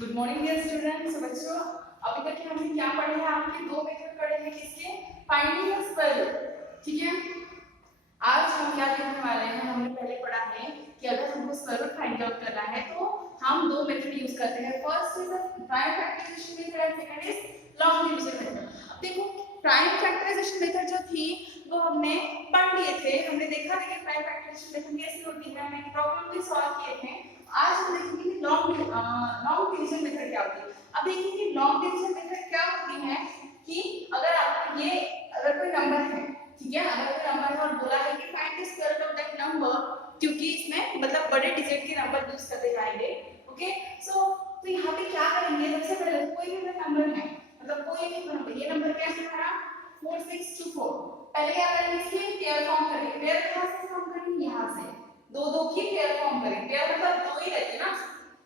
Good morning dear students. बच्चों, अभी तक हमने क्या पढ़े हैं? आपके दो मेथड पढ़े हैं। किसके? Finding the square root. ठीक है, आज हम क्या देखने वाले हैं? हमने पहले पढ़ा है कि अगर हमको स्क्वायर रूट फाइंड आउट करना है तो हम दो मेथड यूज करते हैं। First is prime factorisation method and second is long division method. अब देखो, प्राइम फैक्टराइजेशन मेथड जो थी वो हमने पढ़ लिए थे। हमने देखा था कि प्राइम फैक्टराइजेशन मेथड कैसे होती है, हमने प्रॉब्लम भी सॉल्व किए थे। आज हम देखेंगे कि लॉन्ग डिवीजन मेथड क्या होती है। अब देखिए कि लॉन्ग डिवीजन मेथड क्या होती है कि अगर आपको ये अगर कोई नंबर है, ठीक है, अगर कोई नंबर है और बोला है कि find the square root of that number, क्योंकि इसमें मतलब बड़े डिजिट के नंबर यूज करते जाएंगे। ओके, सो तो यहाँ पे क्या करेंगे? सबसे पहले कोई भी नंबर है, मतलब कोई भी नंबर, ये नंबर क्या है हमारा 4624। पहले क्या करेंगे? इसके पेयर फॉर्म करेंगे। पेयर कहाँ से फॉर्म करेंगे? यहाँ से दो दो की पेयर फॉर्म करेंगे। पेयर मतलब दो ही रहते हैं ना,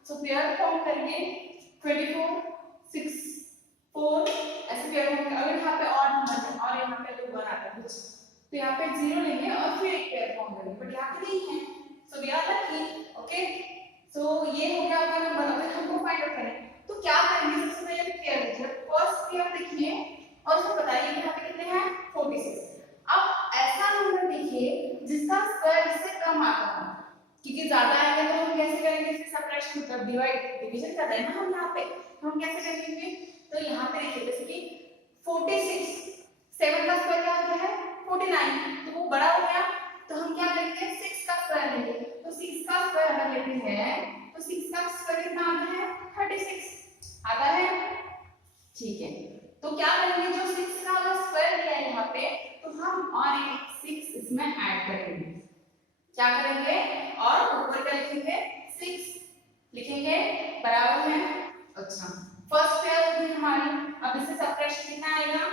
सो पेयर फॉर्म करेंगे 24 6 4 ऐसे पेयर फॉर्म। अगर यहाँ पे और नंबर है और यहाँ पे अगर 1 आता है कुछ, तो यहाँ पे 0 लेंगे और फिर एक पेयर फॉर्म करेंगे, बट यहाँ पे नहीं है, so we are lucky. Okay, so ये हो गया आपका नंबर। अगर हमको फाइंड आउट करना है तो क्या करेंगे? सबसे पहले पेयर लीजिए, फर्स्ट पेयर देखिए और उसको बताइए कि यहाँ पे कितने हैं 46। अब ऐसा नंबर देखिए जिसका स्क्वायर इससे कम आता है, क्योंकि ज्यादा आएगा तो हम कैसे करेंगे? फिर सबट्रैक्शन मतलब डिवाइड डिवीजन कर रहे हैं ना हम यहाँ पे, तो हम कैसे करेंगे? तो यहाँ पे देखिए जैसे कि 46 7 का स्क्वायर क्या होता है 49, तो वो बड़ा हो गया, तो हम क्या करेंगे? 6 का स्क्वायर लेंगे। तो 6 का स्क्वायर अगर लेते हैं तो 6 का स्क्वायर कितना आता है 36 आता है। ठीक है, तो क्या करेंगे? जो 6 का अगर स्क्वायर लिया है यहाँ पे, तो हम और एक 6 इसमें ऐड करेंगे। क्या करेंगे? और ऊपर क्या लिखेंगे? 6 लिखेंगे, बराबर है। अच्छा, फर्स्ट पेयर होगी हमारी। अब इससे सबट्रैक्शन कितना आएगा?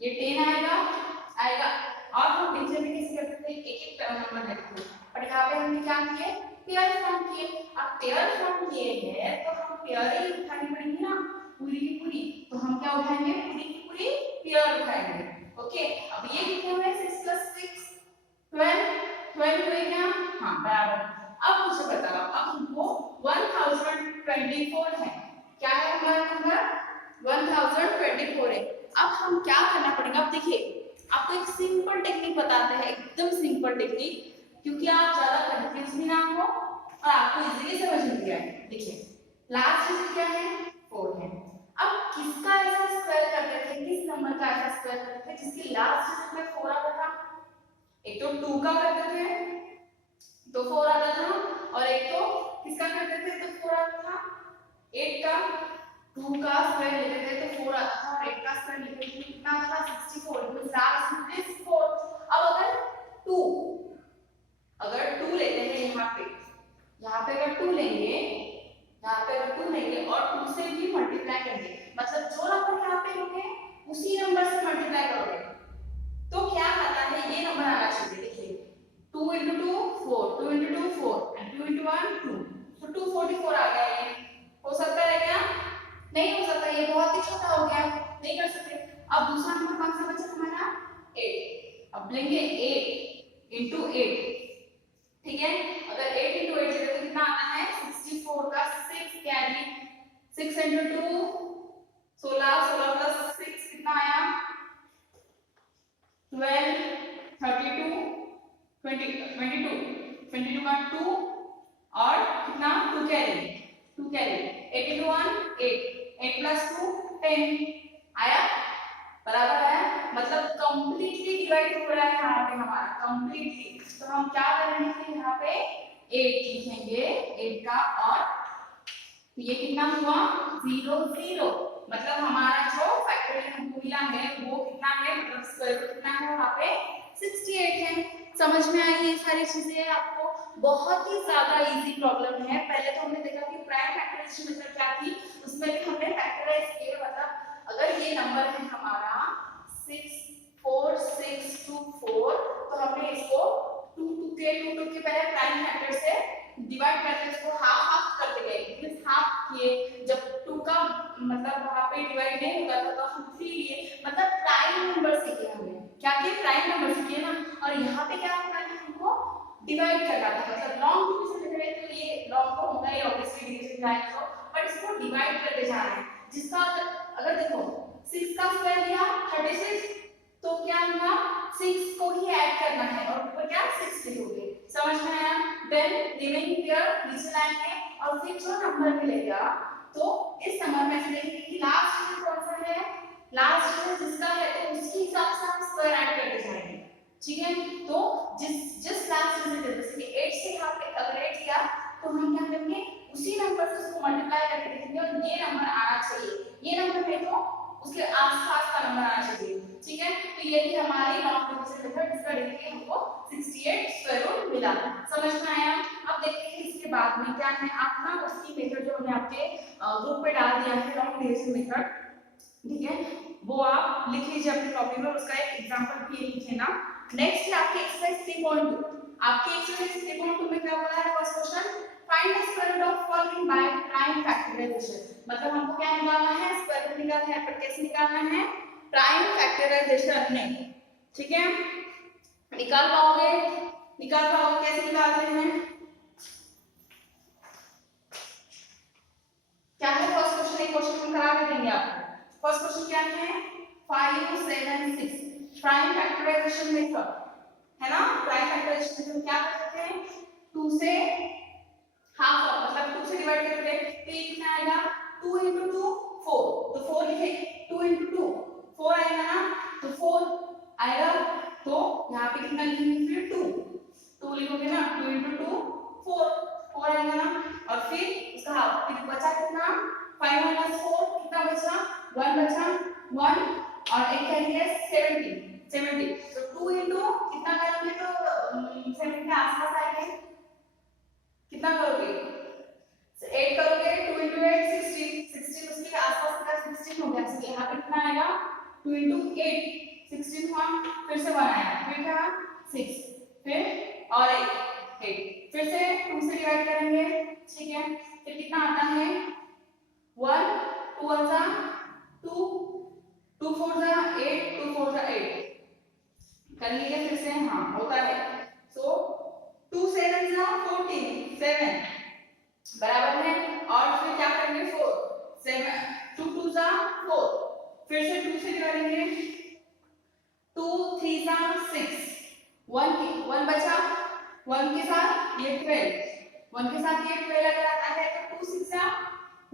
ये 10 आएगा। और हम नीचे में कैसे करते थे? एक एक नंबर लिखते थे, पर यहाँ पे हमने क्या किए? पेयर फॉर्म किए। अब पेयर फॉर्म किए हैं तो हम पेयर ही उठानी पड़ेगी ना, पूरी की पूरी। तो हम क्या उठाएंगे? पूरी की पूरी पेयर उठाएंगे। ओके, अब ये कितने हुए? 6 + 6 12 हुए क्या? हाँ, बराबर। अब मुझे बताओ, अब हमको 1024 है। क्या है हमारा नंबर? 1024 है। अब हम क्या करना पड़ेगा? अब देखिए, आपको एक सिंपल टेक्निक बताते हैं, एकदम सिंपल टेक्निक, क्योंकि आप ज्यादा कंफ्यूज भी ना हो और आपको इजीली समझ में भी आए। देखिए, लास्ट डिजिट क्या है? 4 है। अब किसका ऐसा स्क्वायर करते थे, किस नंबर का ऐसा स्क्वायर करते थे जिसकी लास्ट डिजिट में 4 आता था? एक तो 2 का करते थे तो 4 आता था, और एक तो किसका करते थे तो 4 आता था? 8 का। 2 का स्क्वायर लेते थे तो 4 आता था, और 8 का स्क्वायर लेते थे तो कितना आता था? 64। तो लास्ट डिजिट इज 4। अब अगर 2 लेते हैं यहाँ पे अगर 2 लेंगे, यहाँ पे अगर 2 लेंगे और 2 से भी मल्टीप्लाई करेंगे, मतलब जो नंबर यहाँ पे होंगे उसी नंबर से मल्टीप्लाई करोगे, तो क्या आता है? ये नंबर आना चाहिए। देखिए, 2 × 2 4, 2 × 2 4 and 2 × 1 2, तो 244 आ गया। ये हो सकता है क्या? नहीं हो सकता, ये बहुत ही छोटा हो गया, नहीं कर सकते। अब दूसरा नंबर कौन सा बचा हमारा? 8। अब लेंगे 8 × 8, ठीक है। अगर 8 × 8 चले तो कितना आता है? 64 का 6 कैरी, 6 × 2 16, 16 + 6 कितना आया? 12 32 22 का 2 और कितना? 2 कैरी 8 × 1 8 + 2 10 आया, बराबर है। मतलब कंप्लीटली डिवाइड हो रहा है यहाँ पे हमारा, कंप्लीटली। तो हम क्या करेंगे? यहाँ पे 8 लिखेंगे, 8 का, और तो ये कितना हुआ? 0 0। मतलब हमारा जो फैक्टोरियल फॉर्मूला है वो कितना है, मतलब स्क्वायर रूट कितना है वहां पे? 68 है। समझ में आई ये सारी चीजें आपको? बहुत ही ज्यादा इजी प्रॉब्लम है। पहले तो हमने देखा कि प्राइम फैक्टराइजेशन मेथड क्या थी, उसमें भी हमने फैक्टराइज किए। मतलब अगर ये नंबर है हमारा 64624, तो हमने इसको 2 के पहले प्राइम फैक्टर से डिवाइड करके इसको हाफ करते गए, मींस हाफ किए। जब 2 का मतलब वहां पे डिवाइड नहीं होता था तो हम 3 लिए, मतलब प्राइम नंबर से किया हमने। क्या किया? प्राइम नंबर से किया ना। और यहाँ पे क्या होता है? हमको डिवाइड करना था, मतलब लॉन्ग डिवीजन में तो ये लॉन्ग तो होगा ही ऑब्वियसली डिवीजन जाएगा तो, बट इसको डिवाइड और ऊपर क्या 6 लिखोगे। समझ में आया? देन रिमेनिंग पेयर नीचे लाएंगे और फिर जो नंबर मिलेगा तो इस नंबर में से देखेंगे कि लास्ट में कौन सा है, लास्ट में जिसका है तो उसके हिसाब से हम स्क्वायर ऐड करते जाएंगे। ठीक है, तो जिस लास्ट डिजिट है जैसे कि 8 से यहाँ पे अगर 8 लिया तो हम क्या करेंगे उसी नंबर से उसको मल्टीप्लाई करके देखेंगे और ये नंबर आना चाहिए, ये नंबर है तो उसके आसपास का नंबर आना चाहिए। ठीक है, तो ये थी हमारी नॉन डिविजिबल मेथड, इसका देखिए हमको 68 स्क्वायर रूट मिला। समझ में आया? अब देखते हैं इसके बाद में क्या है। आप ना उसकी मेथड जो हमने आपके ग्रुप पे डाल दिया है नॉन डिविजिबल मेथड, ठीक है, वो आप लिख लीजिए अपनी कॉपी में, उसका एक एग्जांपल भी लिखे ना। नेक्स्ट है आपकी एक्सरसाइज 3.2। आपकी एक्सरसाइज 3.2 में क्या बोला है first question, find the square root of following by prime factorisation. मतलब हमको क्या निकालना है, स्क्वायर रूट निकालना है, पर कैसे निकालना है, प्राइम फैक्टराइजेशन में। ठीक है, निकाल पाओगे कैसे निकालते हैं, क्या है फर्स्ट क्वेश्चन, एक क्वेश्चन हम करा के देंगे आपको। फर्स्ट क्वेश्चन क्या है, 5 7 6 प्राइम फैक्टराइजेशन मेथड है ना। प्राइम फैक्टराइजेशन में क्या करते हैं, 2 से हाफ मतलब 2 से डिवाइड करते हैं तो ये कितना आएगा 2 into 2 4, तो 4 लिखे 2 into 2 4 आएगा ना, तो 4 आएगा, तो यहाँ पे कितना लिखेंगे फिर 2 लिखोगे ना, 2 into 2 4 आएगा ना, और फिर उसका हाफ, फिर बचा कितना 5 minus 4 कितना बचा 1 बचा 1 और एक क्या है 70, तो 2 into कितना करोगे तो 70 के आसपास आएंगे, कितना करोगे 8 करोगे, 2 into 8 16 उसके आसपास का 16 हो गया, तो यहाँ पे कितना आएगा 2 into 8 16 हुआ, फिर से 1 आया, फिर क्या 6, फिर और 8 फिर से 2 से डिवाइड करेंगे। ठीक है, फिर कितना आता है 1 2 1 जा 2 2 4 जा 8 2 4 जा 8 कर लीजिए फिर से, हाँ होता है। सो 2 7 जा 14 7 बराबर है, और फिर क्या करेंगे 4 7 2 2 जा 4 फिर से 2 से करेंगे 2 3 जा 6 1 बचा 1 के साथ ये 12 1 के साथ ये 12 अगर आता है तो 2 6 जा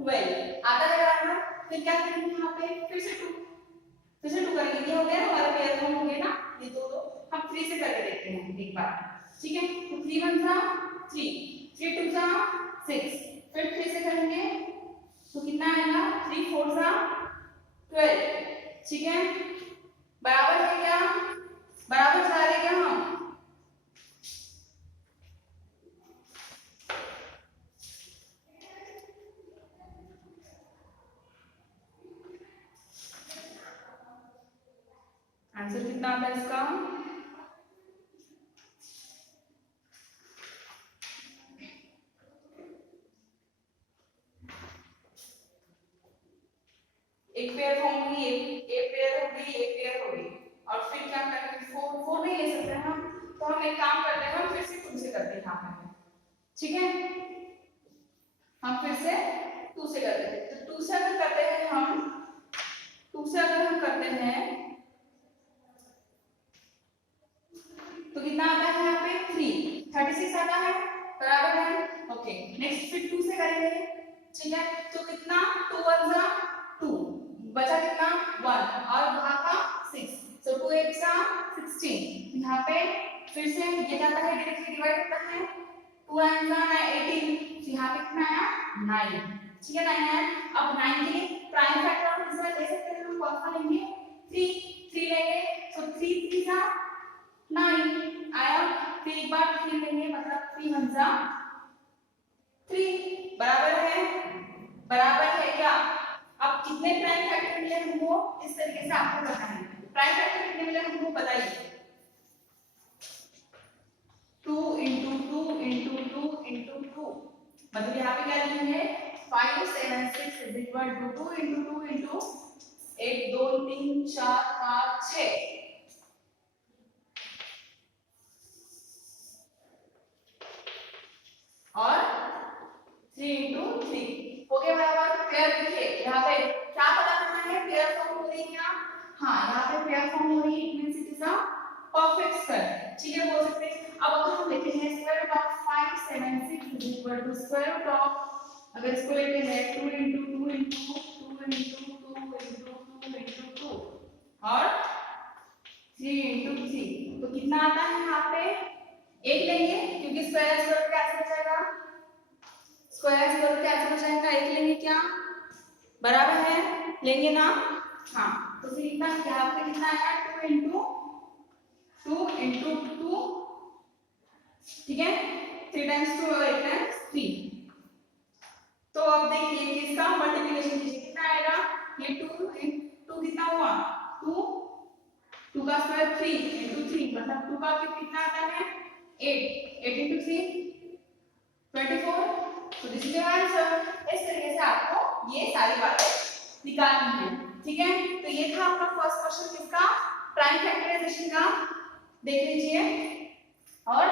12 आता है बराबर। फिर क्या करेंगे यहाँ पे फिर से 2 करेंगे, ये हो गया हमारा पेयर फॉर्म हो गया ना, ये दो हम 3 से करके देखते हैं एक बार। ठीक है, तो 3 1 जा 3 3 2 जा 6 फिर 3 से करेंगे तो कितना आएगा 3 4 जा 12। ठीक है, बराबर है क्या, बराबर जा रहे क्या हम, आंसर कितना आता है इसका, एक पेयर फॉर्म होगी, एक पेयर होगी और फिर क्या करेंगे 4 नहीं ले सकते हम, तो हम एक काम करते हैं, हम फिर से 2 से करते हैं यहाँ पे। ठीक है, हम फिर से 2 से करते हैं, तो 2 से अगर करते हैं हम 2 से अगर हम करते हैं तो कितना आता है यहाँ पे 36 आता है, बराबर है। ओके, नेक्स्ट फिर 2 से करेंगे। ठीक है, तो कितना 2 1 जा 2 बचा कितना 1 और वहां का 6, तो 2 8 जा 16 यहाँ पे फिर से ये जाता है डायरेक्टली डिवाइड होता है 2 9 जा 18, तो यहाँ पे कितना आया 9। ठीक है, 9 आया। अब 9 के लिए प्राइम फैक्टर और दूसरा ले सकते हैं हम, कौन सा लेंगे 3 लेंगे, तो 3 3 जा 9 आया, फिर एक बार 3 लेंगे मतलब 3 1 जा 3 बराबर है क्या। अब कितने प्राइम फैक्टर मिले हमको, इस तरीके से आपको बताना है। प्राइम फैक्टर कितने मिले हमको बताइए, 2 into 2 into 2 into 2 मतलब यहाँ पे क्या लिखेंगे 5 7 6 is equal to 2 into 2 into 1 2 3 4 5 6 और 3 into 3 हो गया बराबर। पेयर लिखिए, यहाँ पे क्या पता करना है, पेयर फॉर्म हो रही है क्या, हाँ यहाँ पे पेयर फॉर्म हो रही है, it means it is a perfect square, ठीक है, बोल सकते हैं। अब अगर हम लेते हैं square root of 576 is equal to square root of, अगर इसको लेते हैं 2 into 2 into 2 into 2 into 2 into 2 और 3 into 3, तो कितना आता है यहाँ पे 1 लेंगे, क्योंकि स्क्वायर स्क्वायर कैंसिल हो जाएगा, स्क्वायर स्क्वायर कैंसिल हो जाएगा, 1 लेंगे, क्या बराबर है, लेंगे ना, हाँ, तो फिर इतना यहाँ पे कितना आया 2 into 2, ठीक है, 3 times 2 और 8 times 3। तो अब देखिए कि इसका मल्टीप्लिकेशन कीजिए, कितना आएगा, ये 2 कितना हुआ 2 का स्क्वायर 3 into 3, मतलब 2 का क्यूब कितना आता है 8 into 3 24, तो दिस इज योर आंसर। इस तरीके से आपको ये सारी बातें निकालनी है, ठीक है। तो ये था आपका फर्स्ट क्वेश्चन किसका, प्राइम फैक्टराइजेशन का, देख लीजिए। और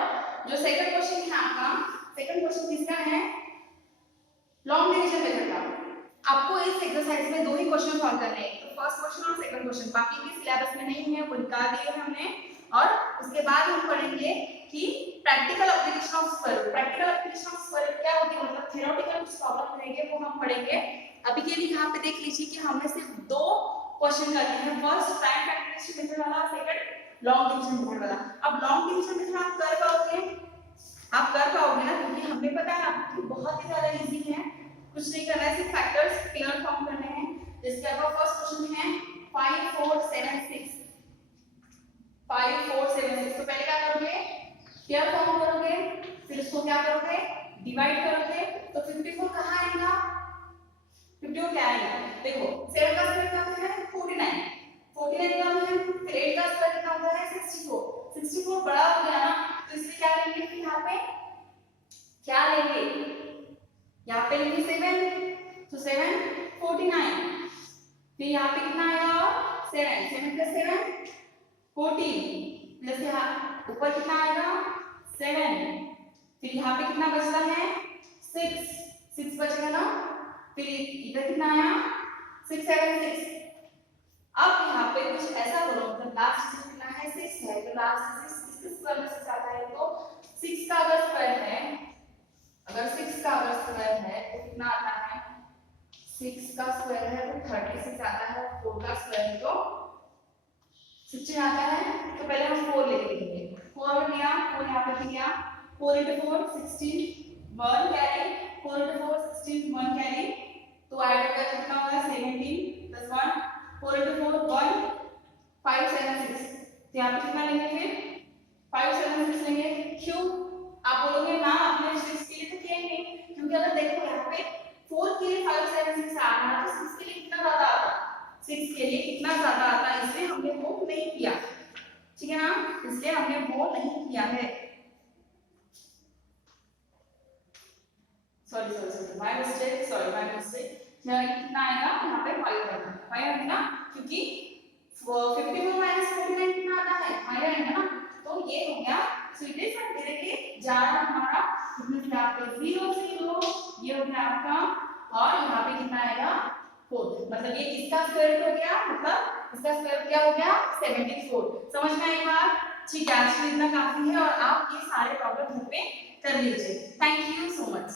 जो सेकंड क्वेश्चन है आपका, सेकंड क्वेश्चन किसका है, लॉन्ग डिवीजन मेथड का। आपको इस एक्सरसाइज में 2 ही क्वेश्चन सॉल्व करने हैं, तो फर्स्ट क्वेश्चन और सेकंड क्वेश्चन, बाकी के सिलेबस में नहीं है, वो निकाल दिए हैं हमने। और उसके बाद हम पढ़ेंगे कि practical application of square root. Practical application of square root क्या होती है, मतलब थ्योरेटिकल कुछ प्रॉब्लम रहेंगे वो हम पढ़ेंगे। अभी के लिए यहाँ पे देख लीजिए कि हमने सिर्फ 2 क्वेश्चन करने हैं, फर्स्ट प्राइम फैक्टराइजेशन मेथड वाला, सेकंड लॉन्ग डिवीजन मेथड वाला। अब लॉन्ग डिवीजन मेथड आप कर पाओगे ना, क्योंकि हमें पता है आपको बहुत ही ज्यादा इजी है, कुछ नहीं करना है, सिर्फ फैक्टर्स पेयर फॉर्म करने हैं। जिसके आपका फर्स्ट क्वेश्चन है 5 4 7 6, 5 4 7 6, तो पहले क्या करोगे, पेयर फॉर्म करोगे, फिर इसको क्या करोगे, डिवाइड करोगे, तो 54 कहाँ आएगा, 54 क्या आएगा, देखो 7 का स्क्वायर कितना होता है 49, 49 का है, फिर 8 का स्क्वायर कितना होता है 64, 64 बड़ा हो गया ना, तो इसलिए क्या लेंगे, फिर यहाँ पे क्या लेंगे, यहाँ पे लेंगे 7, तो 7 49, फिर यहाँ पे कितना आएगा 7, 7 plus 7 14, प्लस यहाँ ऊपर कितना आएगा 7, फिर यहाँ पे कितना बचता है 6 बचेगा ना, फिर इधर कितना आया 6 7 6। अब यहाँ पे कुछ ऐसा करो, मतलब लास्ट कितना है 6 है, तो लास्ट 6 स्क्वायर में 6 आता है, तो 6 का अगर स्क्वायर है, अगर 6 का अगर स्क्वायर है तो कितना आता है, 6 का स्क्वायर है तो 36 आता है, 4 का स्क्वायर है तो 16 आता है। तो पहले हम 4 लेके देखेंगे, 4 लिया, 4 यहाँ पे लिया, 4 into 4 16, 1 कैरी, 4 into 4 16, 1 कैरी, तो ऐड होगा कितना होगा 17 plus 1, 4 into 4 1, 5 7 6, तो यहाँ पे कितना लेंगे, फिर 5 7 6 लेंगे। क्यों आप बोलोगे ना, आपने 6 के लिए तो किया ही नहीं, क्योंकि अगर देखो यहाँ पे 4 के लिए 5 7 6 आ रहा है, तो 6 के लिए कितना ज्यादा आता, 6 के लिए कितना ज्यादा आता, इसलिए हमने वो नहीं किया, ठीक है ना, इसलिए हमने वो नहीं किया है, सॉरी माय मिस्टेक। कितना आएगा यहाँ पे 5 आएगा ना, क्योंकि 54 माइनस 49 कितना आता है 5 आएगा ना, तो ये हो गया। सो इट इज डायरेक्टली जा रहा हमारा, इसमें आपका 0 0, ये हो गया आपका, और यहाँ पे कितना आएगा 4, मतलब ये किसका स्क्वायर रूट हो गया, मतलब इसका स्क्वायर रूट क्या हो गया 74। समझ में आई बात, ठीक है, आज के लिए इतना काफी है, और आप ये सारे प्रॉब्लम घर पे कर लीजिए। Thank you so much.